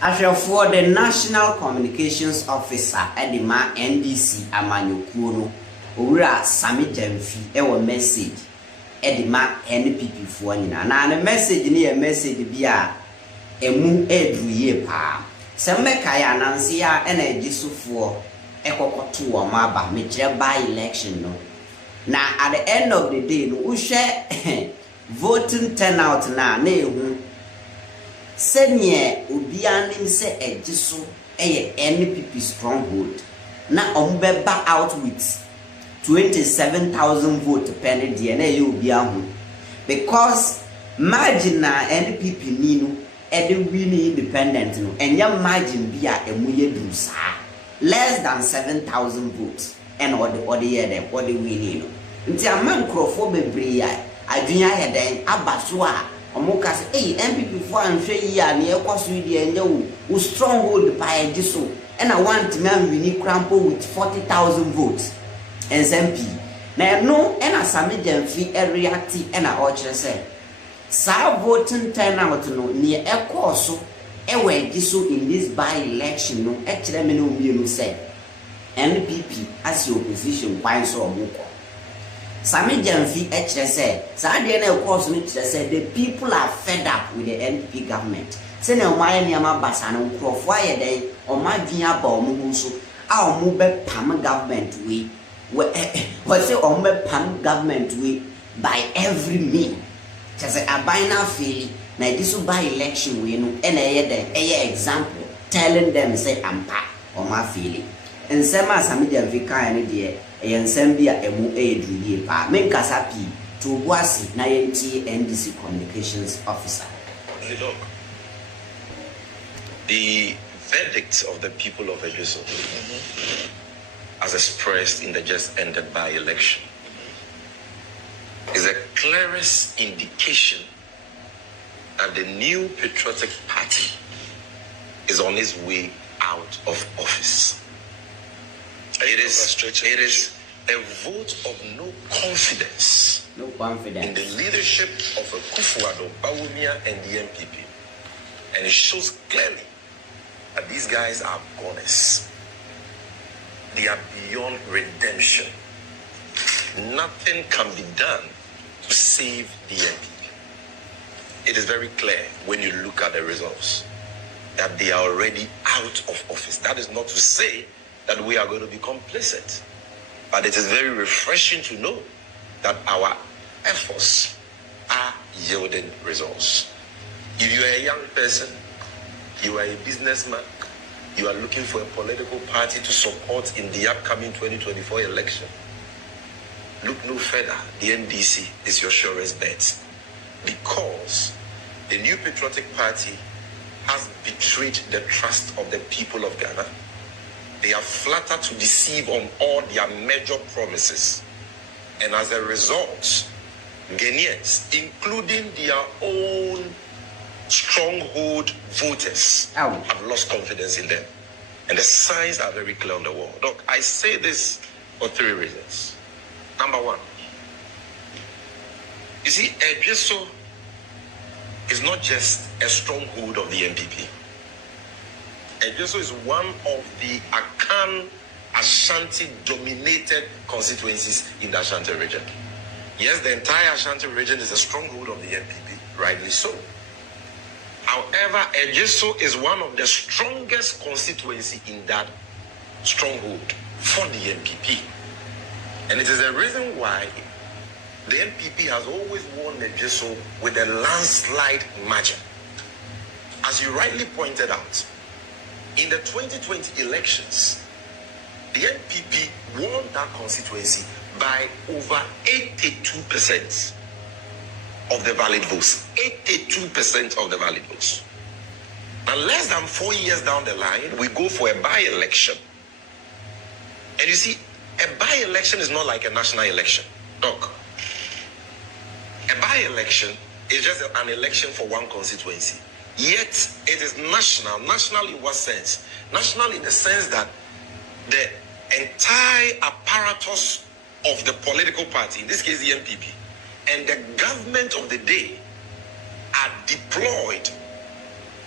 For the National Communications Officer at the NDC Amanyukuno, Ura Sammy Gyamfi, a message at the NPP for and a message near message be a mu every year pa. Some Mekaya Nansia and a Jisu for Ekokotu or Maba, Mitchell by election. No. Now at the end of the day, we share voting turnout na Senye Ubianim say a Jisu a NPP stronghold. Now back out with 27,000 votes penny DNA Ubiamu. Because margin na NPP Nino Eddie winning independent no and your margin be a muye drusa less than 7,000 votes and or the year them or the winning. Nti a man crofo bebre adwunya heden abaso a omoka say hey MPP for anhwe yi a na ekoso di enye wo stronghold pa ejiso and I want man win crampo with 40,000 votes and SMP na no and a Sammy Gyamfi react and a orchere say sa voting turnout no near a course so in this by-election no actually me no mienu say NPP as your opposition why so moko Sammy Gyamfi actually say sa dey na course no say the people are fed up with the NPP government say na omaya niama basa no krofo aye dey omadwen aba omo so a omo be pam government we what say omo be pam government we by every means. Just a binary feeling. Now this will by election we know and a example telling them say ampa or my feeling. And some Sammy Gyamfi kind idea and sembia a mu edru pa men kasapi to Boasi na NDC communications officer. Look, the verdict of the people of Ejiso as expressed in the just ended by election is the clearest indication that the new patriotic party is on its way out of office. It is a vote of no confidence in the leadership of Akufo-Addo, Bawumia and the NPP. And it shows clearly that these guys are goners. They are beyond redemption. Nothing can be done to save the NPP. It is very clear when you look at the results that they are already out of office. That is not to say that we are going to be complacent, but it is very refreshing to know that our efforts are yielding results. If you are a young person, you are a businessman, you are looking for a political party to support in the upcoming 2024 election, look no further. The NDC is your surest bet, because the new patriotic party has betrayed the trust of the people of Ghana. They are flattered to deceive on all their major promises. And as a result, Ghanaians, including their own stronghold voters, have lost confidence in them. And the signs are very clear on the wall. Look, I say this for three reasons. Number one, you see, Ejiso is not just a stronghold of the NPP. Ejiso is one of the Akan Ashanti-dominated constituencies in the Ashanti region. Yes, the entire Ashanti region is a stronghold of the NPP, rightly so. However, Ejiso is one of the strongest constituency in that stronghold for the NPP. And it is a reason why the NPP has always won Ejiso with a landslide margin. As you rightly pointed out, in the 2020 elections, the NPP won that constituency by over 82% of the valid votes. 82% of the valid votes. Now, less than 4 years down the line, we go for a by-election. And you see, a by-election is not like a national election. Look, a by-election is just an election for one constituency. Yet, it is national. National in what sense? National in the sense that the entire apparatus of the political party, in this case the NPP, and the government of the day are deployed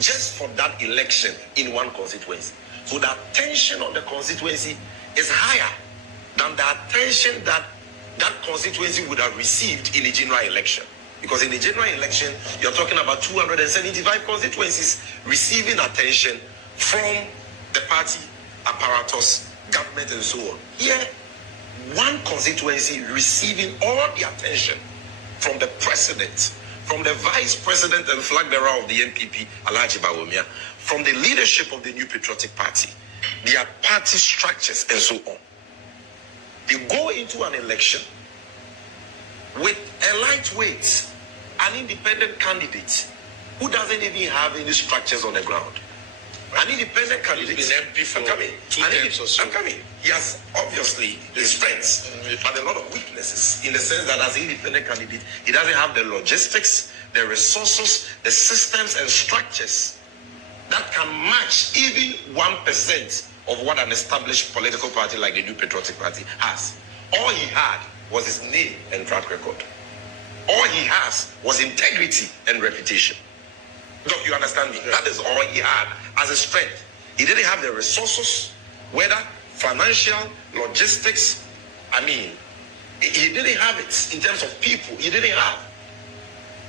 just for that election in one constituency. So the attention of the constituency is higher than the attention that that constituency would have received in a general election. Because in a general election, you're talking about 275 constituencies receiving attention from the party apparatus, government, and so on. Here, one constituency receiving all the attention from the president, from the vice president and flag bearer of the NPP, Alhaji Bawumia, from the leadership of the New Patriotic Party, their party structures, and so on. They go into an election with a lightweight, an independent candidate who doesn't even have any structures on the ground. An independent candidate. He's been MP for 2 terms or so. I'm coming. He has obviously the strengths, but a lot of weaknesses in the sense that as an independent candidate, he doesn't have the logistics, the resources, the systems and structures that can match even 1% of what an established political party like the New Patriotic Party has. All he had was his name and track record. All he has was integrity and reputation. Doc, you understand me? Yeah. That is all he had as a strength. He didn't have the resources, whether financial, logistics. I mean, he didn't have it in terms of people. He didn't have.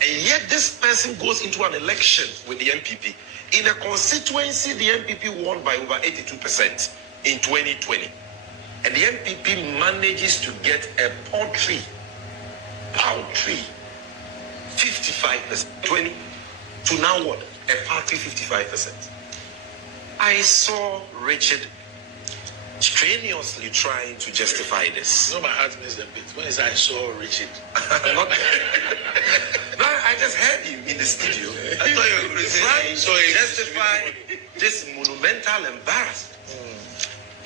And yet this person goes into an election with the NPP. In a constituency, the NPP won by over 82% in 2020. And the NPP manages to get a paltry 55%, 20 to now what? A paltry 55%. I saw Richard strenuously trying to justify this. No, my heart missed a bit. When I saw Richard. Not no, I just heard him in the studio. I thought you were trying to justify this monumental embarrassment.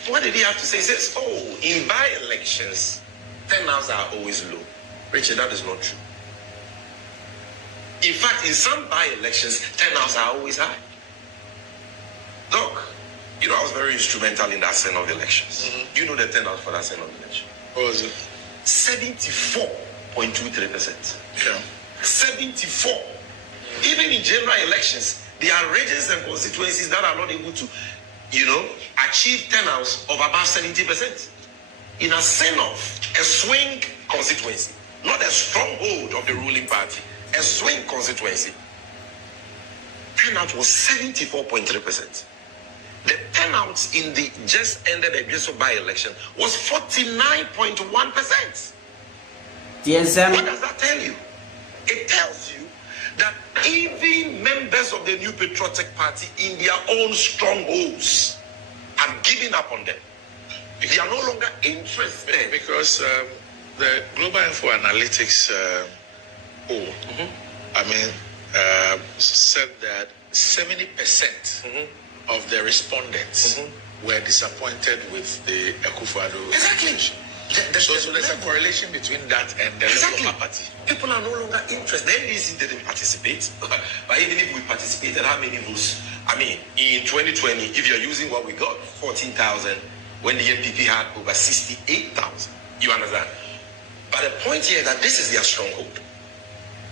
What did he have to say? He says, oh, in by-elections, turnouts are always low. Richard, that is not true. In fact, in some by-elections, turnouts are always high. Look, you know, I was very instrumental in that set of elections. Mm-hmm. You know the turnout for that set of election. What was it? 74.23%. Yeah. 74. Even in general elections, there are regions and constituencies that are not able to, you know, achieve turnouts of above 70%. In a sense of a swing constituency, not a stronghold of the ruling party, a swing constituency, turnout was 74.3%. The turnout in the just ended Ebiso by-election was 49.1%. Yes, what does that tell you? It tells you that even members of the New Patriotic Party in their own strongholds have given up on them. They are no longer interested. Because the Global Info Analytics poll, said that 70% of the respondents were disappointed with the Akufo-Addo. Exactly. So there's a correlation between that and the level of apathy. People are no longer interested. The NDC didn't participate. But even if we participated, how many votes? I mean, in 2020, if you're using what we got, 14,000, when the NPP had over 68,000. You understand? But the point here is that this is their stronghold.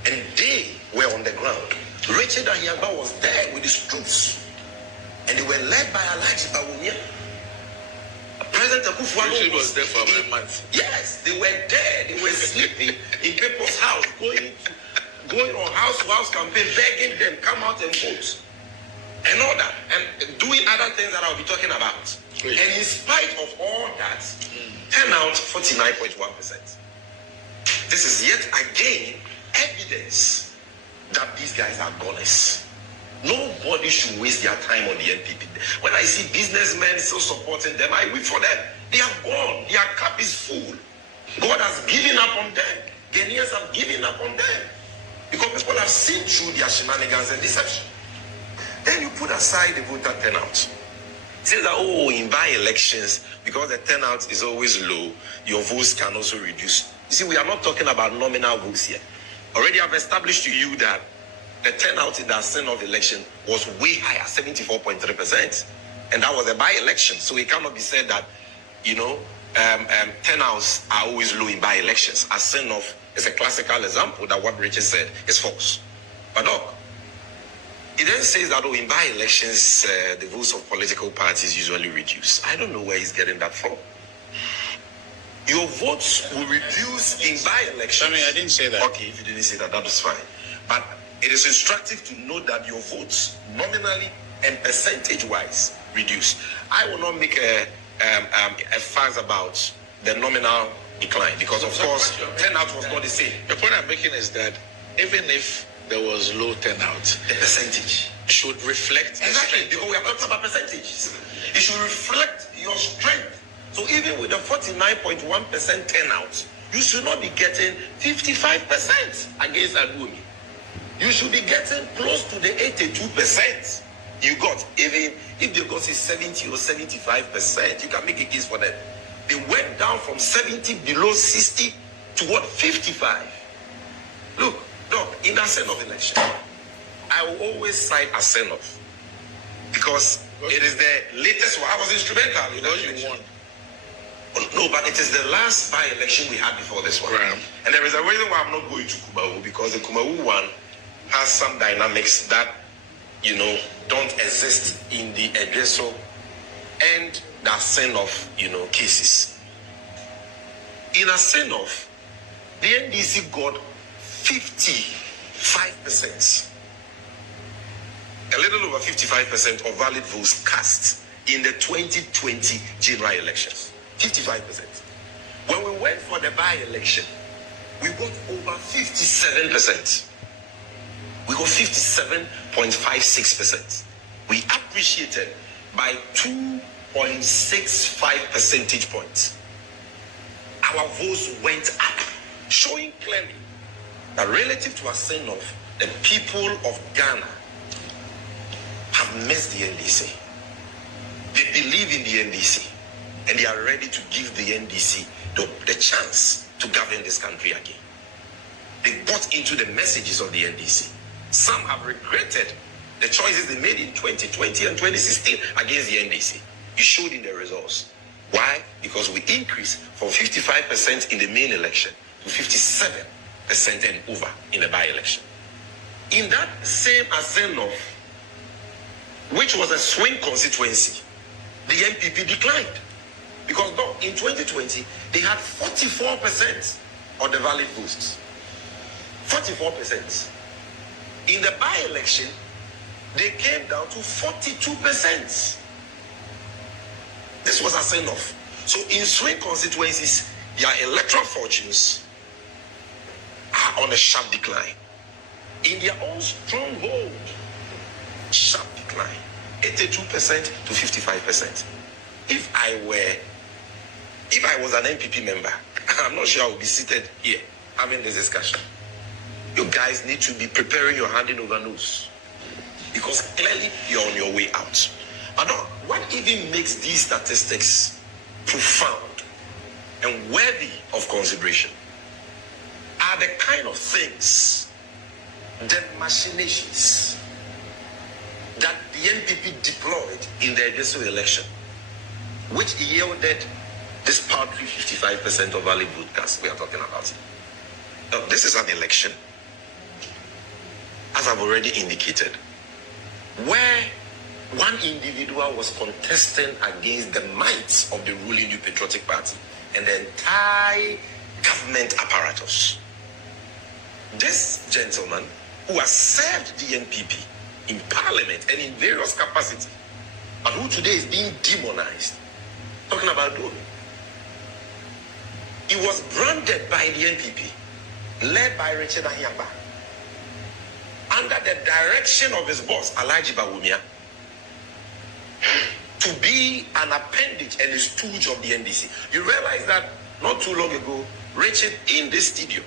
And they were on the ground. Richard Ahiagba was there with his troops. And they were led by Alhaji Bawumia. President Akufo-Addo was there for about a month. Yes, they were there. They were sleeping in people's house, going on house to house campaign, begging them come out and vote, and all that, and doing other things that I'll be talking about. Great. And in spite of all that, turnout 49.1%. This is yet again evidence that these guys are goners. Nobody should waste their time on the NPP. When I see businessmen still supporting them, I weep for them. They are gone. Their cup is full. God has given up on them. Ghanaians have given up on them. Because people have seen through their shenanigans and deception. Then you put aside the voter turnout. It says that, in by-elections, because the turnout is always low, your votes can also reduce. You see, we are not talking about nominal votes here. Already I've established to you that the turnout in that Senate of election was way higher, 74.3%. And that was a by-election. So it cannot be said that, turnouts are always low in by-elections. As Senate is a classical example that what Richard said is false. But look, He then says that, in by-elections, the votes of political parties usually reduce. I don't know where he's getting that from. Your votes will reduce in by-elections. I mean, I didn't say that. Okay, if you didn't say that, that is fine. But it is instructive to know that your votes, nominally and percentage-wise, reduce. I will not make a fuss about the nominal decline because, of course, turnout was not the same. The point I'm making is that even if there was low turnout, the percentage should reflect exactly, because we are talking about percentages. It should reflect your strength. So even with the 49.1% turnout, you should not be getting 55% against Adwomi. You should be getting close to the 82% you got. Even if they got 70 or 75%, you can make a case for them. They went down from 70 below 60 to what? 55. Look, in the Senate election, I will always cite a Senate because it is the latest one. I was instrumental in that election. Won. No, but it is the last by-election we had before this one. Right. And there is a reason why I'm not going to Kumawu, because the Kumawu one has some dynamics that, don't exist in the Edreso and the Senate, cases. In a Senate, the NDC got 55%. A little over 55% of valid votes cast in the 2020 general elections. 55%. When we went for the by-election, we got over 57%. We got 57.56%. We appreciated by 2.65 percentage points. Our votes went up, showing clearly that relative to Asenov, the people of Ghana have missed the NDC. They believe in the NDC. And they are ready to give the NDC the chance to govern this country again. They bought into the messages of the NDC. Some have regretted the choices they made in 2020 and 2016 against the NDC. It showed in the results. Why? Because we increased from 55% in the main election to 57% and over in the by-election. In that same Asenov, which was a swing constituency, the NPP declined. Because in 2020, they had 44% of the valid votes. 44%. In the by-election, they came down to 42%. This was a sign-off. So in swing constituencies, their electoral fortunes are on a sharp decline. In their own stronghold, sharp decline. 82% to 55%. If I was an NPP member, I'm not sure I would be seated here having this discussion. You guys need to be preparing your handing over notes, because clearly you're on your way out. But what even makes these statistics profound and worthy of consideration are the kind of things, the machinations that the NPP deployed in the Edreso election, which yielded this paltry 55% of valid vote cast we are talking about. Now, this is an election, as I've already indicated, where one individual was contesting against the might of the ruling New Patriotic Party and the entire government apparatus. This gentleman, who has served the NPP in parliament and in various capacities, but who today is being demonized, talking about Domi, he was branded by the NPP, led by Richard Ahiamba, under the direction of his boss, Alhaji Bawumia, to be an appendage and a stooge of the NDC. You realize that not too long ago, Richard in this studio,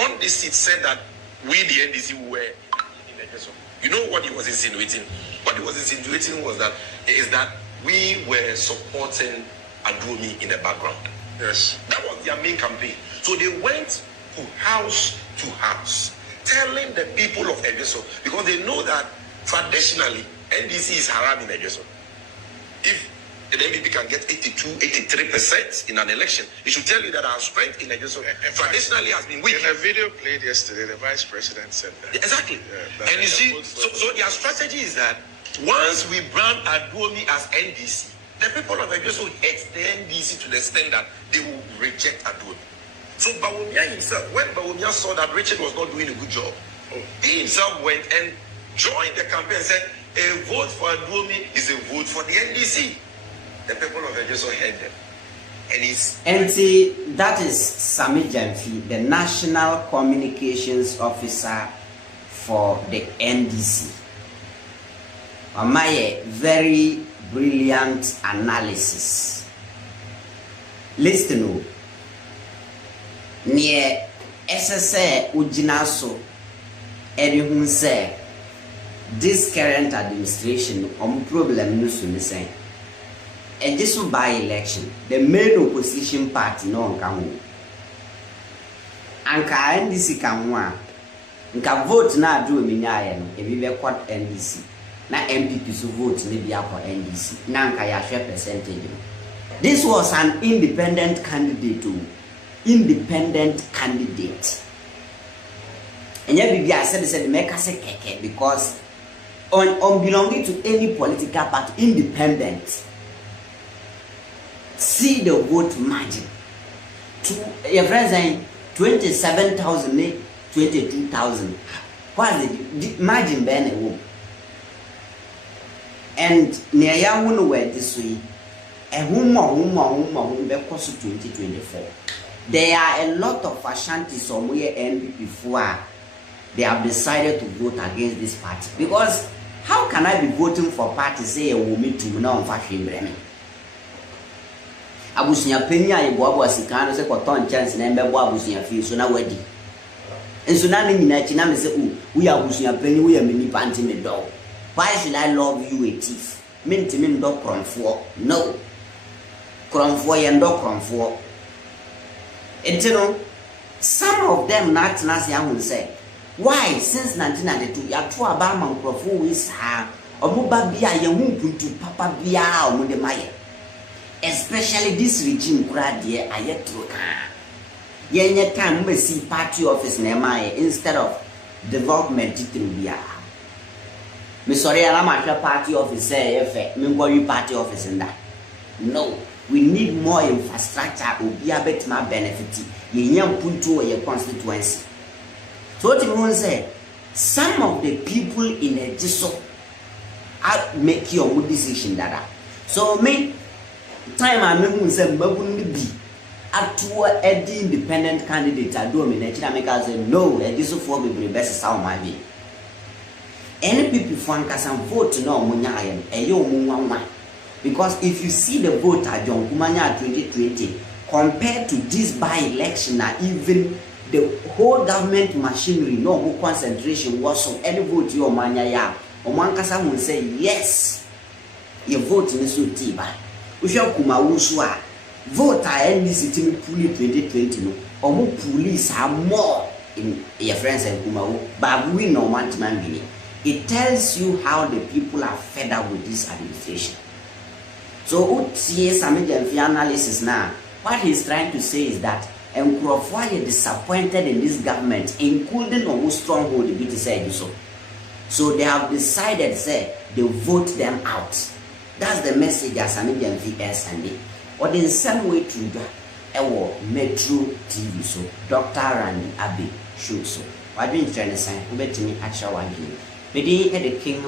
on this seat, said that we, the NDC, were in the Edreso. You know what he was insinuating? What he was insinuating was that we were supporting Adwomi in the background. Yes. That was their main campaign. So they went to house, telling the people of Edreso, because they know that traditionally NDC is haram in Edreso. If the NPP can get 82, 83% in an election, it should tell you that our strength in Ejiso traditionally has been weak. In a video played yesterday, the vice president said that. Exactly. And you see, so their strategy is that once we brand Aduomi as NDC, the people of Ejiso hate the NDC to the extent that they will reject Aduomi. So Bawumia himself, when Bawumia saw that Richard was not doing a good job, he himself went and joined the campaign and said, a vote for Aduomi is a vote for the NDC. The people of Ejiso heard them. And see, that is Sammy Gyamfi, the National Communications Officer for the NDC. My very brilliant analysis. Listen, near SSA Ujinaso, anyone say this current administration problem no soon say. And this will by election, the main opposition party no can Anka NDC can one. Nka vote na do minyaye no e bi be kwat NDC. Na NPP so vote ne bi akwa NDC. Na nka ya share percentage. This was an independent candidate too. Independent candidate. And yet bibi said make us keke because on belonging to any political party, independent. See the vote margin. To your friends 27,000, 22,000. What is the margin ben a woman? And near ya won't wear this way. A whom be cost 2024. There are a lot of Ashanti somewhere NPP before they have decided to vote against this party. Because how can I be voting for party say a woman to now fashion Bremen? Abusunya penya ye boabo asikano se koton chance na embe bo abusunya fi so na wadi enso na ni nyina chi na me se we abusunya penya we amini panti me do. Why should I love you a thief? Minti me ndo kronfo. No. Kronfo ye ndo kronfo. Entino some of them not nasi ahun say why since 1992 ya to aba man krofo we sa omuba bia ye hu puntu papa bia omude maye. Especially this regime kradie ayetroka yenye time we see party office na emaye instead of development titribia me sorry ala ma party office say efe me go party office nda. No, we need more infrastructure obi abet ma benefit yenye mpuntu ye constituency. So what you want say some of the people in Ejiso are make your own decision dada. So me time I mean say mabun bi atuwa edi independent candidate Aduomi na chira make say no Ejiso for be best sound my be NPP for ankasa vote no omunya ayen eye omunwanwa because if you see the vote John Kumanya 2020 compared to this by election even the whole government machinery no concentration was on any vote you omanya ya omankasa will say yes your vote in so tiba. We shall come out vote NDC to pull 2020 no. Omo police are more in your friends and Kumau, but we know one man meaning. It tells you how the people are fed up with this administration. So Sammy Gyamfi analysis now. What he's trying to say is that Nkrofo are disappointed in this government, including almost stronghold the BT said so. So they have decided say they vote them out. That's the message that Sammy Gyamfi and or in some way through that Metro TV so Dr. Randy Abbey show so. Why do you try to say who bet me actually? Maybe the king